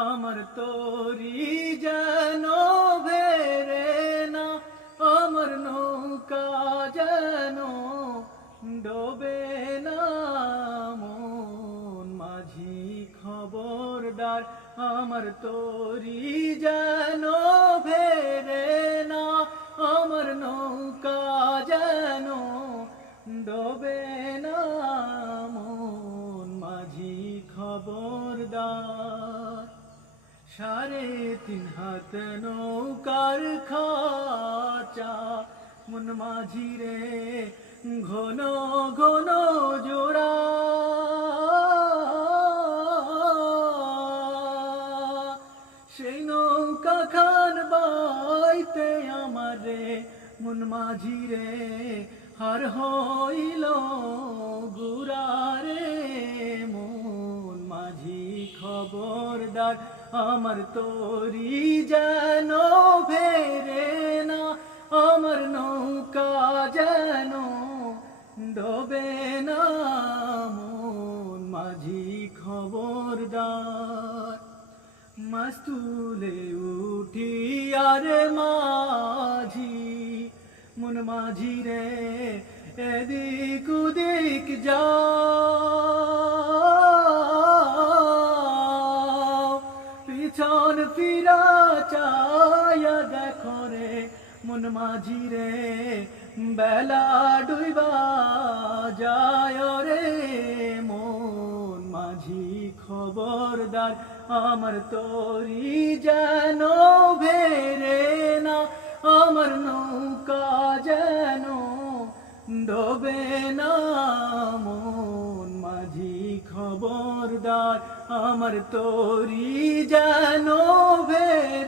আমার তরি যেন ভেরে না, আমার নৌকা যেন ডোবে না। মন মাঝি খবরদার, আমার তরি যেন ভেরে না, আমার নৌকা যেন ডোবে না। মন মাঝি খবরদার। 3.5 হাত নৌকার খাঁচা, মন মাঝি রে ঘন ঘন জোড়া। সেই নৌকা খান বাইতে আমারে মন মাঝি রে হার হইল গুরারে। মন মাঝি খবরদার, আমার তরি যেন ভেরে না, আমার নৌকা যেন ডোবে না। মন মাঝি খবরদার। মাছ তুলে উঠি আরে মাঝি, মন মাঝি রে এদিক ওদিক যাও, পিছন ফিরা চায়া দেখো রে মন মাঝি রে বেলা ডুইবা যায় রে। মন মাঝি খবরদার, আমার তরি যেন ভেরে না, আমার নৌকা যেন ডোবে না। মন মাঝি খবরদার, আমার তরি যেন ভেরে